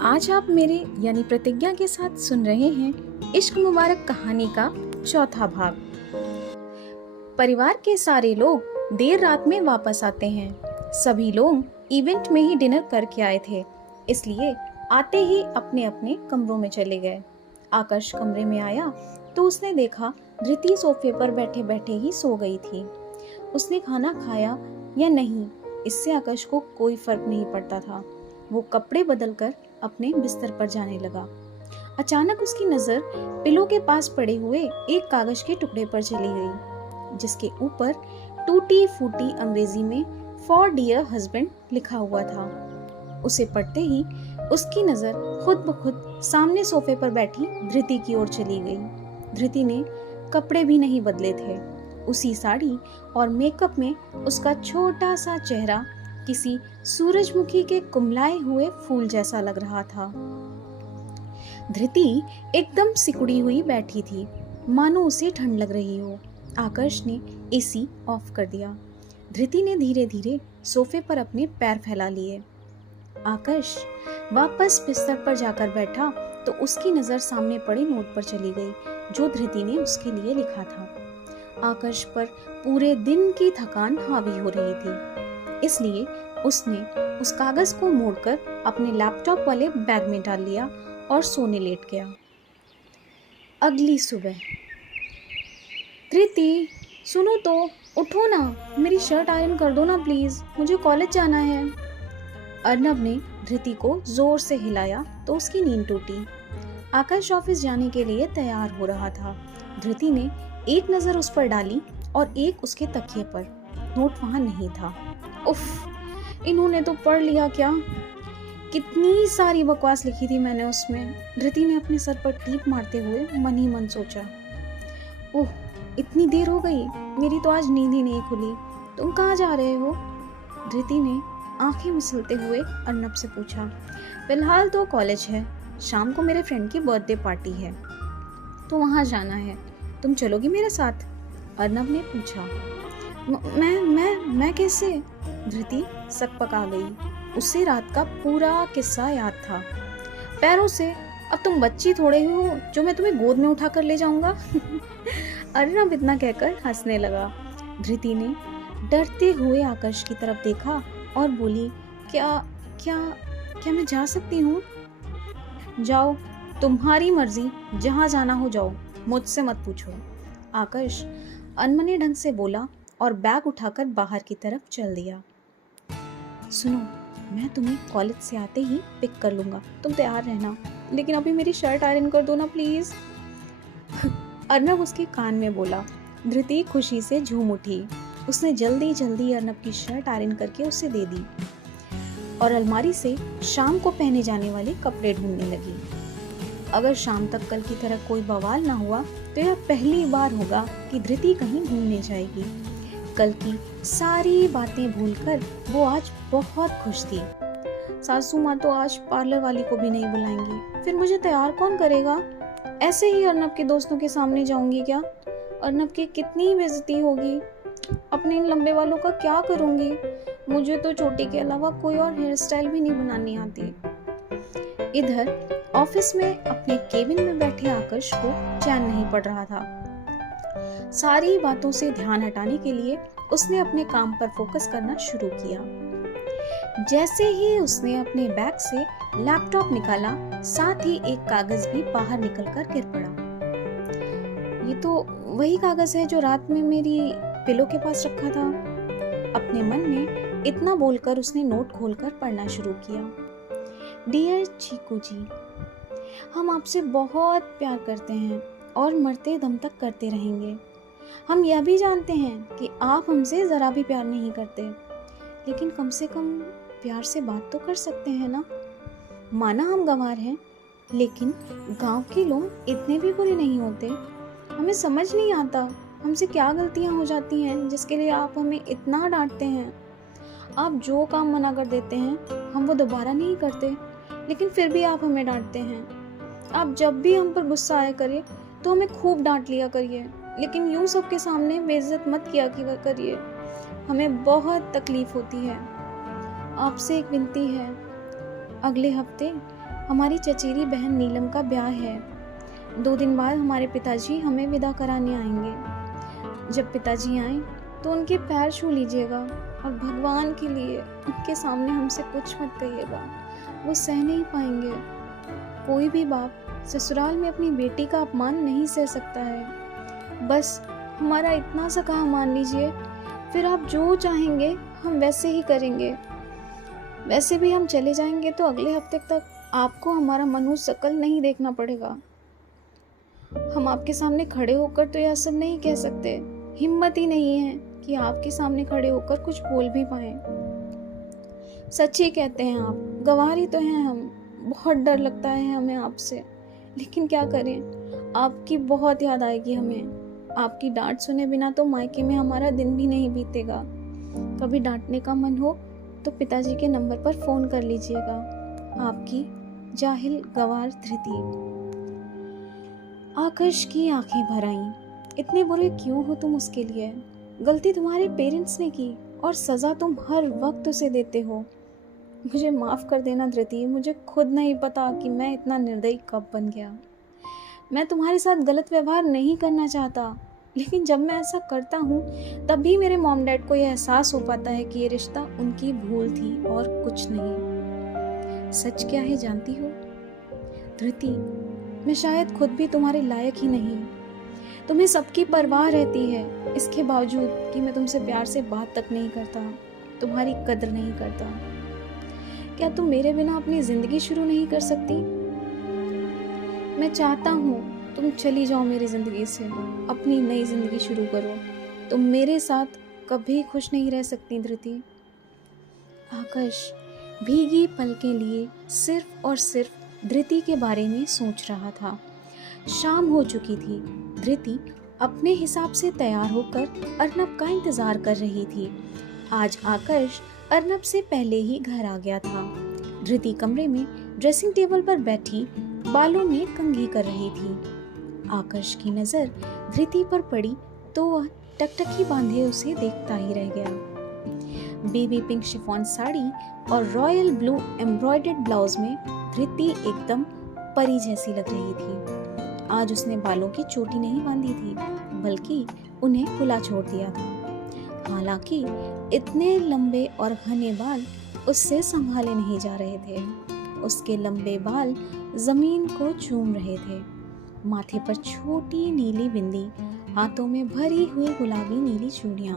आज आप मेरे यानी प्रतिज्ञा के साथ सुन रहे हैं इश्क मुबारक कहानी का चौथा भाग। परिवार के सारे लोग देर रात में वापस आते हैं। सभी लोग इवेंट में ही डिनर करके आए थे, इसलिए आते ही अपने अपने कमरों में चले गए। आकाश कमरे में आया तो उसने देखा धृति सोफे पर बैठे बैठे ही सो गई थी। उसने खाना खाया या नहीं, इससे आकाश को कोई फर्क नहीं पड़ता था। वो कपड़े बदलकर अपने बिस्तर पर जाने लगा। अचानक उसकी नजर पिलो के पास पड़े हुए एक कागज के टुकड़े पर चली गई, जिसके ऊपर टूटी फूटी अंग्रेजी में फॉर डियर हस्बैंड लिखा हुआ था। उसे पढ़ते ही उसकी नजर खुद ब खुद सामने सोफे पर बैठी धृति की ओर चली गई। धृति ने कपड़े भी नहीं बदले थे। उसी साड़ी और मेकअप में उसका छोटा सा चेहरा किसी सूरजमुखी के कुमलाए हुए फूल जैसा लग रहा था। धृति एकदम सिकुड़ी हुई बैठी थी, मानो उसे ठंड लग रही हो। आकाश ने एसी ऑफ कर दिया। धृति ने धीरे धीरे सोफे पर अपने पैर फैला लिए। आकाश वापस बिस्तर पर जाकर बैठा तो उसकी नजर सामने पड़े नोट पर चली गई, जो धृति ने उसके लिए लिखा था। आकाश पर पूरे दिन की थकान हावी हो रही थी, इसलिए उसने उस कागज को मोड़कर अपने लैपटॉप वाले बैग में डाल लिया और सोने लेट गया। अगली सुबह, धृति सुनो तो, उठो ना, मेरी शर्ट आयरन कर दो ना प्लीज, मुझे कॉलेज जाना है। अर्नब ने धृति को जोर से हिलाया तो उसकी नींद टूटी। आकाश ऑफिस जाने के लिए तैयार हो रहा था। धृति ने एक नजर उस पर डाली और एक उसके तकिए पर। नोट वहां नहीं था। उफ, इन्होंने तो पढ़ लिया क्या? कितनी सारी बकवास लिखी थी मैंने उसमें। धृति ने अपने सर पर टीप मारते हुए मन ही मन सोचा। ओह, इतनी देर हो गई, मेरी तो आज नींद ही नहीं खुली। तुम कहाँ जा रहे हो? धृति ने आंखें मसलते हुए अर्नब से पूछा। फिलहाल तो कॉलेज है, शाम को मेरे फ्रेंड की बर्थडे पार्टी है, तो वहाँ जाना है। तुम चलोगी मेरे साथ? अर्नब ने पूछा। मैं कैसे? धृति सकपका गई। उसे रात का पूरा किस्सा याद था। पैरों से, अब तुम बच्ची थोड़े हो जो मैं तुम्हें गोद में उठा कर ले जाऊंगा। अर्नब इतना कहकर हंसने लगा। धृति ने डरते हुए आकाश की तरफ देखा और बोली, क्या क्या क्या मैं जा सकती हूँ? जाओ, तुम्हारी मर्जी, जहाँ जाना हो जाओ, मुझसे मत पूछो। आकाश अनमने ढंग से बोला और बैग उठाकर बाहर की तरफ चल दिया। सुनो, मैं तुम्हें कॉलेज से आते ही पिक कर लूंगा, तुम तैयार रहना, लेकिन अभी मेरी शर्ट आयरन कर दो ना प्लीज। अर्नब उसके कान में बोला। धृति खुशी से झूम उठी। उसने जल्दी जल्दी अर्नब की शर्ट आयरन करके उसे दे दी और अलमारी से शाम को पहने जाने वाले कपड़े ढूंढने लगी। अगर शाम तक कल की तरह कोई बवाल ना हुआ तो यह पहली बार होगा कि धृति कहीं घूमने जाएगी। कल की सारी बातें भूलकर वो आज बहुत खुश थी। सासू माँ तो आज पार्लर वाली को भी नहीं बुलाएंगी, फिर मुझे तैयार कौन करेगा? ऐसे ही अर्नब के दोस्तों के सामने जाऊंगी क्या? अर्नब की कितनी बेइज्जती होगी। अपने इन लंबे वालों का क्या करूंगी? मुझे तो चोटी के अलावा कोई और हेयर स्टाइल भी नहीं बनानी आती। इधर ऑफिस में अपने केबिन में बैठे आकाश को चैन नहीं पड़ रहा था। सारी बातों से ध्यान हटाने के लिए उसने अपने काम पर फोकस करना शुरू किया। जैसे ही उसने अपने बैग से लैपटॉप निकाला, साथ ही एक कागज भी बाहर निकलकर गिर पड़ा। ये तो वही कागज है जो रात में मेरी पिलो के पास रखा था। अपने मन में इतना बोलकर उसने नोट खोलकर पढ़ना शुरू किया। डियर चीकू जी, हम आपसे बहुत प्यार करते हैं और मरते दम तक करते रहेंगे। हम यह भी जानते हैं कि आप हमसे ज़रा भी प्यार नहीं करते, लेकिन कम से कम प्यार से बात तो कर सकते हैं ना। माना हम गंवार हैं, लेकिन गांव के लोग इतने भी बुरे नहीं होते। हमें समझ नहीं आता हमसे क्या गलतियां हो जाती हैं जिसके लिए आप हमें इतना डांटते हैं। आप जो काम मना कर देते हैं हम वो दोबारा नहीं करते, लेकिन फिर भी आप हमें डांटते हैं। आप जब भी हम पर गुस्सा आया करिए तो हमें खूब डांट लिया करिए, लेकिन यूं सबके सामने बेइज्जत मत किया करिए। हमें बहुत तकलीफ होती है। आपसे एक विनती है, अगले हफ्ते हमारी चचेरी बहन नीलम का ब्याह है। 2 दिन बाद हमारे पिताजी हमें विदा कराने आएंगे। जब पिताजी आए तो उनके पैर छू लीजिएगा और भगवान के लिए उनके सामने हमसे कुछ मत कहिएगा, वो सह नहीं पाएंगे। कोई भी बाप ससुराल में अपनी बेटी का अपमान नहीं सह सकता है। बस हमारा इतना सा कहा मान लीजिए, फिर आप जो चाहेंगे हम वैसे ही करेंगे। वैसे भी हम चले जाएंगे तो अगले हफ्ते तक आपको हमारा मनहूस शकल नहीं देखना पड़ेगा। हम आपके सामने खड़े होकर तो यह सब नहीं कह सकते, हिम्मत ही नहीं है कि आपके सामने खड़े होकर कुछ बोल भी पाए। सच ही कहते हैं आप, गंवार ही तो हैं हम। बहुत डर लगता है हमें आपसे, लेकिन क्या करें, आपकी बहुत याद आएगी हमें। आपकी डांट सुने बिना तो मायके में हमारा दिन भी नहीं बीतेगा। कभी डांटने का मन हो तो पिताजी के नंबर पर फोन कर लीजिएगा। आपकी जाहिल गवार धृति। आकर्ष की आंखें भर आईं। इतने बुरे क्यों हो तुम उसके लिए? गलती तुम्हारे पेरेंट्स ने की और सजा तुम हर वक्त उसे देते हो। मुझे माफ कर देना धृति, मुझे खुद नहीं पता कि मैं इतना निर्दयी कब बन गया। मैं तुम्हारे साथ गलत व्यवहार नहीं करना चाहता, लेकिन जब मैं ऐसा करता हूँ तभी मेरे मॉम डैड को यह एहसास हो पाता है कि ये रिश्ता उनकी भूल थी और कुछ नहीं। सच क्या है जानती हो धृति? मैं शायद खुद भी तुम्हारे लायक ही नहीं। तुम्हें सबकी परवाह रहती है, इसके बावजूद कि मैं तुमसे प्यार से बात तक नहीं करता, तुम्हारी कद्र नहीं करता। क्या तुम मेरे बिना अपनी जिंदगी शुरू नहीं कर सकती? मैं चाहता हूँ तुम चली जाओ मेरी जिंदगी से, अपनी नई जिंदगी शुरू करो। तुम मेरे साथ कभी खुश नहीं रह सकती धृति। आकाश भीगी पलकें लिए सिर्फ और सिर्फ धृति के बारे में सोच रहा था। शाम हो चुकी थी। धृति अपने हिसाब से तैयार होकर अर्नब का इंतजार कर रही थी। आज आकाश अर्नब से पहले ही घर आ गया था। धृति कमरे में ड्रेसिंग टेबल पर बैठी बालों में कंघी कर रही थी। आकाश की नजर धृति पर पड़ी तो वह टकटकी बांधे उसे देखता ही रह गया। बेबी पिंक शिफॉन साड़ी और रॉयल ब्लू एम्ब्रॉयडर्ड ब्लाउज में धृति एकदम परी जैसी लग रही थी। आज उसने बालों की चोटी नहीं बांधी थी, बल्कि उन्हें खुला छोड़ दिया था। हालांकि इतने लंबे और घने बाल उससे संभाले नहीं जा रहे थे। उसके लंबे बाल जमीन को चूम रहे थे। माथे पर छोटी नीली बिंदी, हाथों में भरी हुई गुलाबी नीली चूड़ियां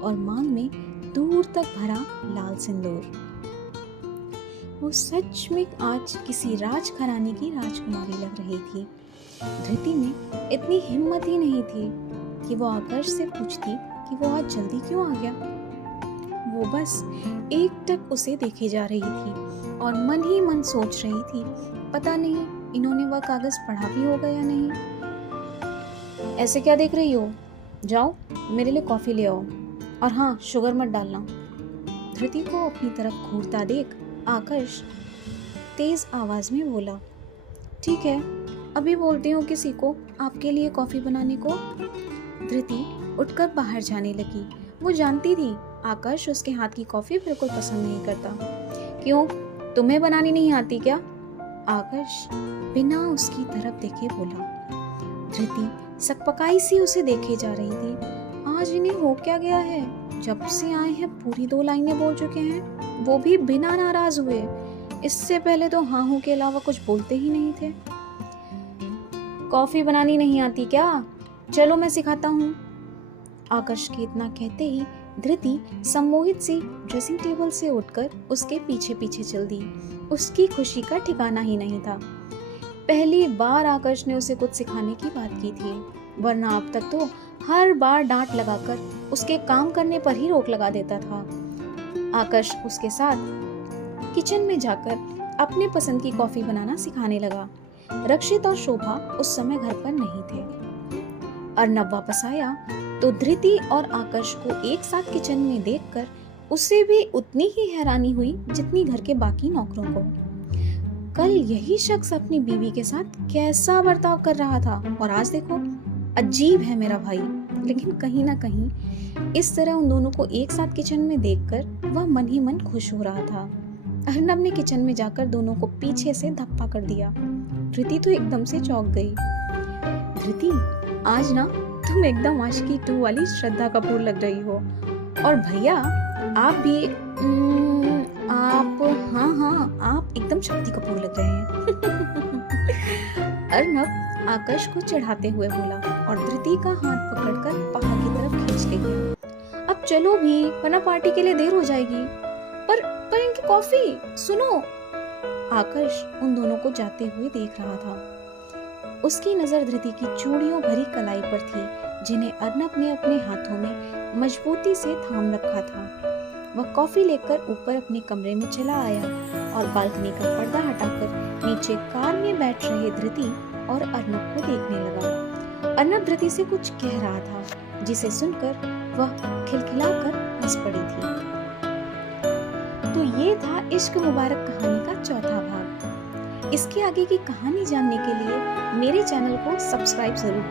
और मांग में दूर तक भरा लाल सिंदूर। वो सच में आज किसी राजघराने की राजकुमारी लग रही थी। धृति में इतनी हिम्मत ही नहीं थी कि वो आकर्ष से पूछती कि वो आज जल्दी क्यों आ गया। वो बस एकटक उसे देखे जा रही थी और मन ही मन सोच रही थी, पता नहीं इन्होंने वह कागज पढ़ा भी होगा या नहीं। ऐसे क्या देख रही हो? जाओ मेरे लिए कॉफी ले आओ, और हाँ, शुगर मत डालना। धृति को अपनी तरफ घूरता देख आकर्ष तेज आवाज में बोला, ठीक है, अभी बोलती हूँ किसी को आपके लिए कॉफी बनाने को। धृति उठकर बाहर जाने लगी। वो जानती थी आकर्ष उसके हाथ की कॉफी बिल्कुल पसंद नहीं करता। क्यों, तुम्हें बनानी नहीं आती क्या? आकर्ष बिना उसकी तरफ देखे बोला। धृति सकपकाई सी उसे देखे जा रही थी। आज इन्हें हो क्या गया है? जब से आए हैं पूरी 2 लाइनें बोल चुके हैं, वो भी बिना नाराज हुए। इससे पहले तो हाँ हूँ के अलावा कुछ बोलते ही नहीं थे। कॉफी बनानी नहीं आती क्या? चलो मैं सिखाता हूँ। आकर्ष के इतना कहते ही धृति सम्मोहित सी ड्रेसिंग टेबल से उठकर उसके पीछे पीछे चल दी। उसकी खुशी का ठिकाना ही नहीं था। पहली बार आकर्ष ने उसे कुछ सिखाने की बात की थी, वरना अब तक तो हर बार डांट लगाकर उसके काम करने पर ही रोक लगा देता था। आकर्ष उसके साथ किचन में जाकर अपने पसंद की कॉफी बनाना सिखाने लगा। रक्षित और शोभा उस समय घर पर नहीं थे। अर्नब वापस आया तो धृति और आकर्ष को एक साथ किचन में देखकर उसे भी उतनी ही हैरानी हुई जितनी घर के बाकी नौकरों को। कल यही शख्स अपनी बीवी के साथ कैसा बर्ताव कर रहा था, और आज देखो, अजीब है मेरा भाई। लेकिन कहीं ना कहीं इस तरह उन दोनों को एक साथ किचन में देखकर वह मन ही मन खुश हो रहा था। अर्नब ने किचन में जाकर दोनों को पीछे से धप्पा कर दिया। धृति तो एकदम से चौंक गई। धृति, आज ना तुम एकदम आशिकी 2 वाली श्रद्धा कपूर लग रही हो। और भैया आप भी आप आप एकदम शक्ति कपूर लग रहे हैं। अर्नब आकाश को चढ़ाते हुए बोला और धृति का हाथ पकड़कर पहाड़ की तरफ खींच ले गया। अब चलो भी, वरना पार्टी के लिए देर हो जाएगी। पर इनकी कॉफी सुनो। आकाश उन दोनों को जाते हुए देख रहा था। उसकी नजर धृति की चूड़ियों भरी कलाई पर थी, जिन्हें अर्नब ने अपने हाथों में मजबूती से थाम रखा था। वह कॉफी लेकर ऊपर अपने कमरे में चला आया और बालकनी का पर्दा हटाकर नीचे कार में बैठ रहे धृति और अर्नब को देखने लगा। अर्नब धृति से कुछ कह रहा था, जिसे सुनकर वह खिलखिलाकर हंस पड़ी थी। तो ये था इश्क मुबारक कहानी का चौथा भाग। इसके आगे की कहानी जानने के लिए मेरे चैनल को सब्सक्राइब जरूर